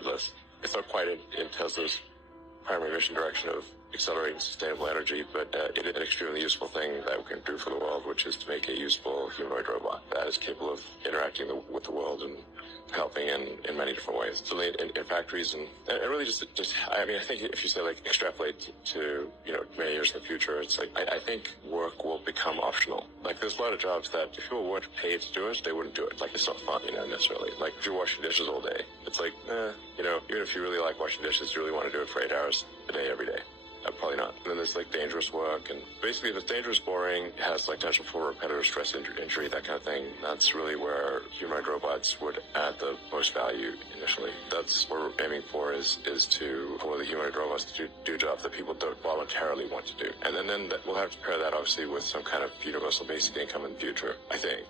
endless. It's not quite in Tesla's primary mission direction of accelerating sustainable energy, but it is an extremely useful thing that we can do for the world, which is to make a useful humanoid robot that is capable of interacting with the world and helping in many different ways. So in factories and really just I mean, I think if you say like extrapolate to many years in the future, it's like I think work will become optional. Like there's a lot of jobs that if people weren't paid to do it, they wouldn't do it. Like it's not fun, necessarily. Like if you're washing dishes all day, it's like even if you really like washing dishes, you really want to do it for 8 hours a day every day. Probably not. And then there's like dangerous work, and basically if it's dangerous, boring, has like potential for repetitive stress injury, that kind of thing, that's really where humanoid robots would add the most value initially. That's what we're aiming for is for the humanoid robots to do jobs that people don't voluntarily want to do. And then we'll have to pair that obviously with some kind of universal basic income in the future, I think.